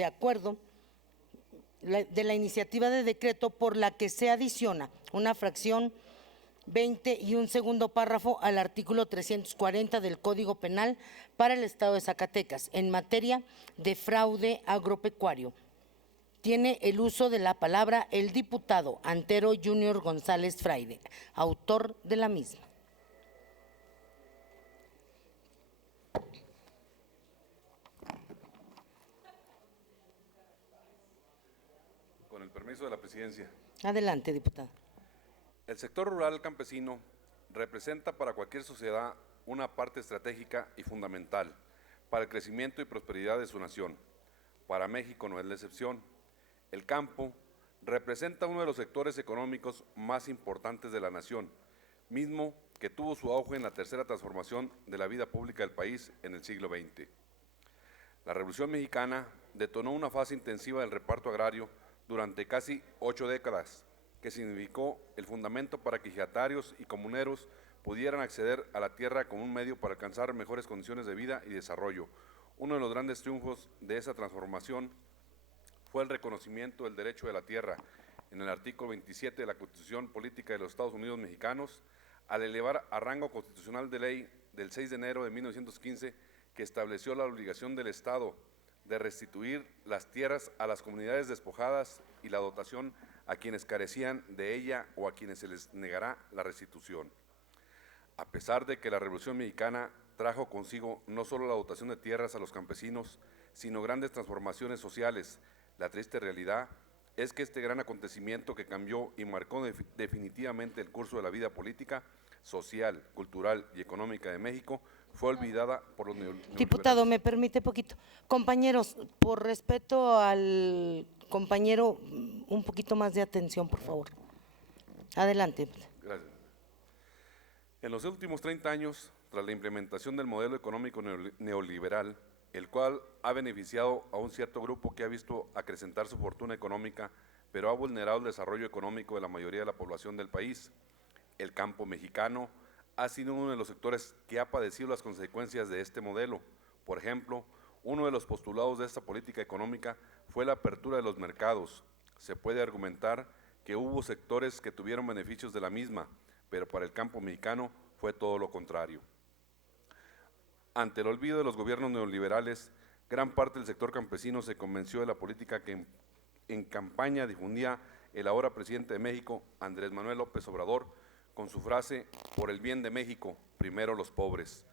de acuerdo de la iniciativa de decreto por la que se adiciona una fracción 20 y un segundo párrafo al artículo 340 del Código Penal para el Estado de Zacatecas en materia de fraude agropecuario. Tiene el uso de la palabra el diputado Antero Junior González Fraile, autor de la misma. Con el permiso de la presidencia. Adelante, diputado. El sector rural campesino representa para cualquier sociedad una parte estratégica y fundamental para el crecimiento y prosperidad de su nación. Para México no es la excepción. El campo representa uno de los sectores económicos más importantes de la nación, mismo que tuvo su auge en la tercera transformación de la vida pública del país en el siglo XX. La Revolución Mexicana detonó una fase intensiva del reparto agrario durante casi 8 décadas, que significó el fundamento para que ejidatarios y comuneros pudieran acceder a la tierra como un medio para alcanzar mejores condiciones de vida y desarrollo. Uno de los grandes triunfos de esa transformación fue el reconocimiento del derecho de la tierra en el artículo 27 de la Constitución Política de los Estados Unidos Mexicanos, al elevar a rango constitucional de ley del 6 de enero de 1915, que estableció la obligación del Estado de restituir las tierras a las comunidades despojadas y la dotación a quienes carecían de ella o a quienes se les negará la restitución. A pesar de que la Revolución Mexicana trajo consigo no solo la dotación de tierras a los campesinos, sino grandes transformaciones sociales, la triste realidad es que este gran acontecimiento que cambió y marcó definitivamente el curso de la vida política, social, cultural y económica de México fue olvidada por los neoliberales. Diputado, ¿me permite poquito? Compañeros, por respeto al compañero, un poquito más de atención, por favor. Adelante. Gracias. En los últimos 30 años, tras la implementación del modelo económico neoliberal, el cual ha beneficiado a un cierto grupo que ha visto acrecentar su fortuna económica, pero ha vulnerado el desarrollo económico de la mayoría de la población del país, el campo mexicano ha sido uno de los sectores que ha padecido las consecuencias de este modelo. Por ejemplo, uno de los postulados de esta política económica fue la apertura de los mercados. Se puede argumentar que hubo sectores que tuvieron beneficios de la misma, pero para el campo mexicano fue todo lo contrario. Ante el olvido de los gobiernos neoliberales, gran parte del sector campesino se convenció de la política que en campaña difundía el ahora presidente de México, Andrés Manuel López Obrador, con su frase, por el bien de México, primero los pobres.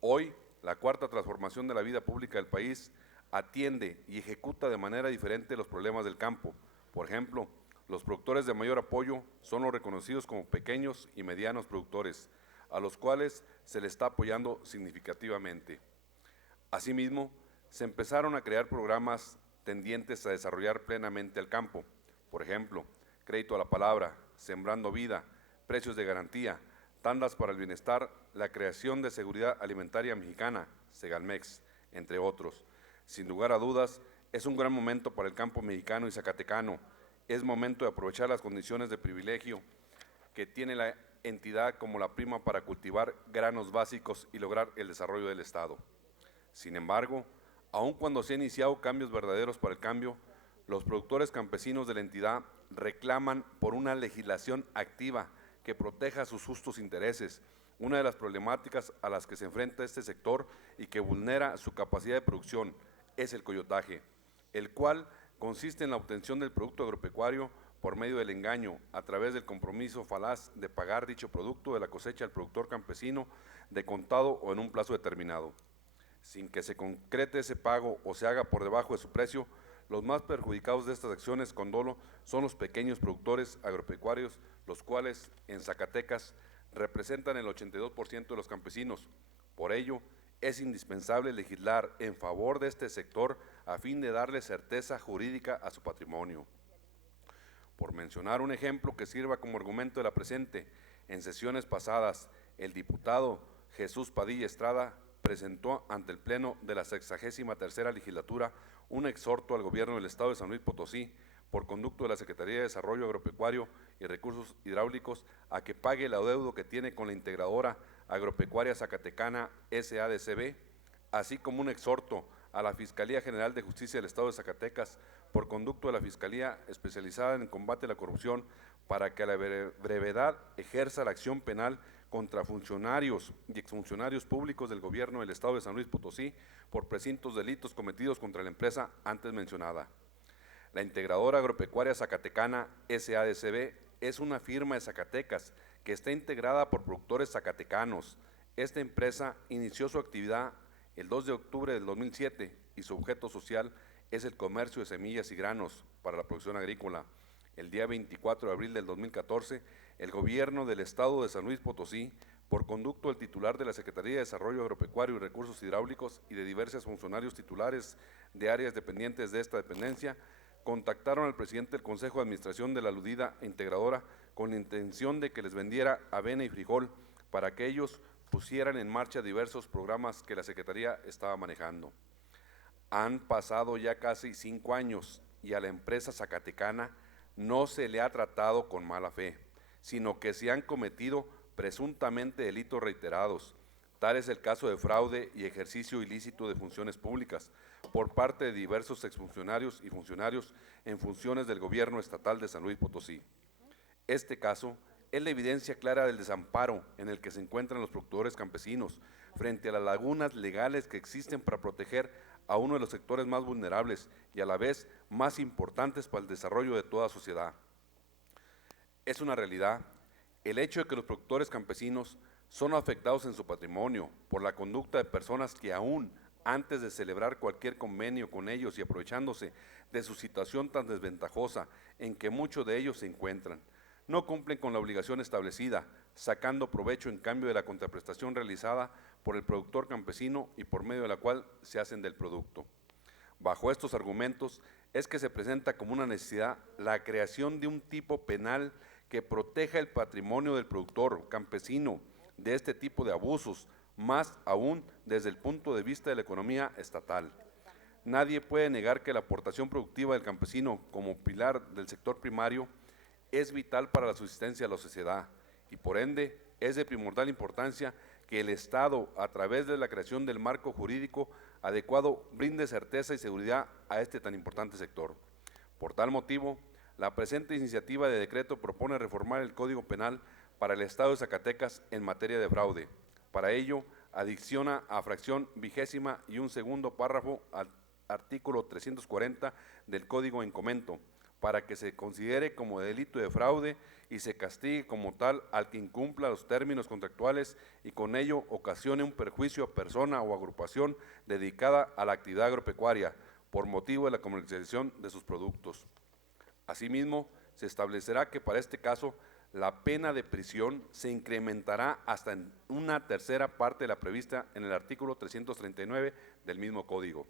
Hoy, la cuarta transformación de la vida pública del país atiende y ejecuta de manera diferente los problemas del campo. Por ejemplo, los productores de mayor apoyo son los reconocidos como pequeños y medianos productores, a los cuales se les está apoyando significativamente. Asimismo, se empezaron a crear programas tendientes a desarrollar plenamente el campo. Por ejemplo, crédito a la palabra, sembrando vida, precios de garantía, tandas para el bienestar, la creación de seguridad alimentaria mexicana, Segalmex, entre otros. Sin lugar a dudas, es un gran momento para el campo mexicano y zacatecano. Es momento de aprovechar las condiciones de privilegio que tiene la entidad como la prima para cultivar granos básicos y lograr el desarrollo del Estado. Sin embargo, aun cuando se han iniciado cambios verdaderos para el cambio, los productores campesinos de la entidad reclaman por una legislación activa que proteja sus justos intereses. Una de las problemáticas a las que se enfrenta este sector y que vulnera su capacidad de producción es el coyotaje, el cual consiste en la obtención del producto agropecuario por medio del engaño, a través del compromiso falaz de pagar dicho producto de la cosecha al productor campesino de contado o en un plazo determinado. Sin que se concrete ese pago o se haga por debajo de su precio, los más perjudicados de estas acciones con dolo son los pequeños productores agropecuarios, los cuales en Zacatecas representan el 82% de los campesinos. Por ello, es indispensable legislar en favor de este sector a fin de darle certeza jurídica a su patrimonio. Por mencionar un ejemplo que sirva como argumento de la presente, en sesiones pasadas, el diputado Jesús Padilla Estrada presentó ante el Pleno de la 63ª Legislatura un exhorto al Gobierno del Estado de San Luis Potosí, por conducto de la Secretaría de Desarrollo Agropecuario y Recursos Hidráulicos, a que pague el adeudo que tiene con la Integradora Agropecuaria Zacatecana SADCB, así como un exhorto a la Fiscalía General de Justicia del Estado de Zacatecas por conducto de la Fiscalía especializada en el combate a la corrupción para que a la brevedad ejerza la acción penal contra funcionarios y exfuncionarios públicos del gobierno del Estado de San Luis Potosí por presuntos delitos cometidos contra la empresa antes mencionada. La Integradora Agropecuaria Zacatecana SADCB es una firma de Zacatecas que está integrada por productores zacatecanos. Esta empresa inició su actividad el 2 de octubre del 2007 y su objeto social es el comercio de semillas y granos para la producción agrícola. El día 24 de abril del 2014, el gobierno del Estado de San Luis Potosí, por conducto del titular de la Secretaría de Desarrollo Agropecuario y Recursos Hidráulicos y de diversos funcionarios titulares de áreas dependientes de esta dependencia, contactaron al presidente del Consejo de Administración de la aludida integradora con la intención de que les vendiera avena y frijol para que ellos pusieran en marcha diversos programas que la Secretaría estaba manejando. Han pasado ya casi 5 años y a la empresa zacatecana no se le ha tratado con mala fe, sino que se han cometido presuntamente delitos reiterados. Tal es el caso de fraude y ejercicio ilícito de funciones públicas por parte de diversos exfuncionarios y funcionarios en funciones del gobierno estatal de San Luis Potosí. Este caso es la evidencia clara del desamparo en el que se encuentran los productores campesinos frente a las lagunas legales que existen para proteger a uno de los sectores más vulnerables y a la vez más importantes para el desarrollo de toda sociedad. Es una realidad el hecho de que los productores campesinos son afectados en su patrimonio por la conducta de personas que aún antes de celebrar cualquier convenio con ellos y aprovechándose de su situación tan desventajosa en que muchos de ellos se encuentran, no cumplen con la obligación establecida, sacando provecho en cambio de la contraprestación realizada por el productor campesino y por medio de la cual se hacen del producto. Bajo estos argumentos es que se presenta como una necesidad la creación de un tipo penal que proteja el patrimonio del productor campesino de este tipo de abusos, más aún desde el punto de vista de la economía estatal. Nadie puede negar que la aportación productiva del campesino como pilar del sector primario es vital para la subsistencia de la sociedad y por ende es de primordial importancia que el Estado, a través de la creación del marco jurídico adecuado, brinde certeza y seguridad a este tan importante sector. Por tal motivo, la presente iniciativa de decreto propone reformar el Código Penal para el Estado de Zacatecas en materia de fraude. Para ello, adiciona a fracción 20ª y un segundo párrafo al artículo 340 del Código en comento, para que se considere como delito de fraude y se castigue como tal al que incumpla los términos contractuales y con ello ocasione un perjuicio a persona o agrupación dedicada a la actividad agropecuaria por motivo de la comercialización de sus productos. Asimismo, se establecerá que para este caso la pena de prisión se incrementará hasta en una tercera parte de la prevista en el artículo 339 del mismo código.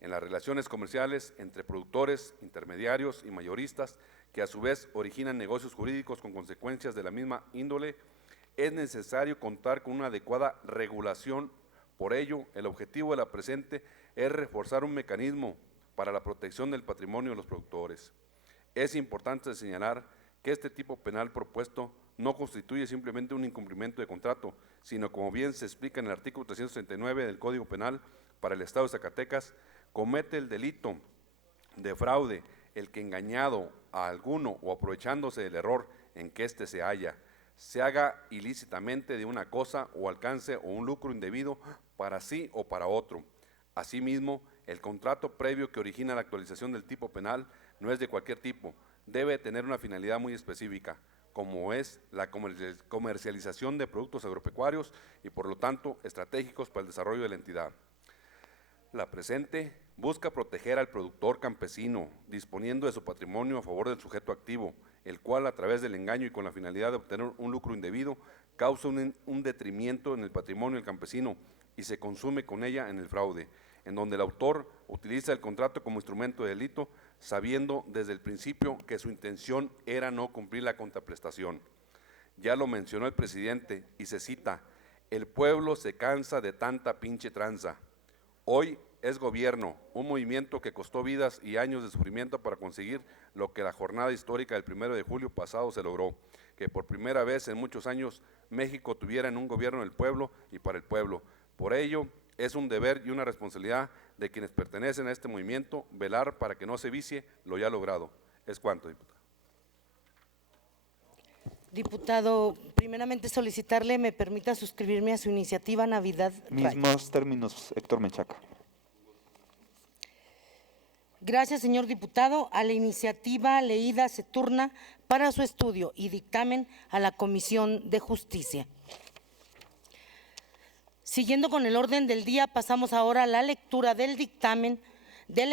En las relaciones comerciales entre productores, intermediarios y mayoristas, que a su vez originan negocios jurídicos con consecuencias de la misma índole, es necesario contar con una adecuada regulación. Por ello, el objetivo de la presente es reforzar un mecanismo para la protección del patrimonio de los productores. Es importante señalar que este tipo penal propuesto no constituye simplemente un incumplimiento de contrato, sino como bien se explica en el artículo 339 del Código Penal para el Estado de Zacatecas, comete el delito de fraude el que engañado a alguno o aprovechándose del error en que éste se halla, se haga ilícitamente de una cosa o alcance o un lucro indebido para sí o para otro. Asimismo, el contrato previo que origina la actualización del tipo penal no es de cualquier tipo, debe tener una finalidad muy específica, como es la comercialización de productos agropecuarios y por lo tanto estratégicos para el desarrollo de la entidad. La presente busca proteger al productor campesino, disponiendo de su patrimonio a favor del sujeto activo, el cual a través del engaño y con la finalidad de obtener un lucro indebido, causa un detrimento en el patrimonio del campesino y se consume con ella en el fraude, en donde el autor utiliza el contrato como instrumento de delito, sabiendo desde el principio que su intención era no cumplir la contraprestación. Ya lo mencionó el presidente y se cita: el pueblo se cansa de tanta pinche tranza. Hoy es gobierno, un movimiento que costó vidas y años de sufrimiento para conseguir lo que la jornada histórica del 1 de julio pasado se logró, que por primera vez en muchos años México tuviera en un gobierno del pueblo y para el pueblo. Por ello, es un deber y una responsabilidad de quienes pertenecen a este movimiento, velar para que no se vicie lo ya logrado. Es cuanto, diputado. Diputado, primeramente solicitarle me permita suscribirme a su iniciativa Navidad Raya. Mismos términos, Héctor Menchaca. Gracias, señor diputado. A la iniciativa leída se turna para su estudio y dictamen a la Comisión de Justicia. Siguiendo con el orden del día, pasamos ahora a la lectura del dictamen de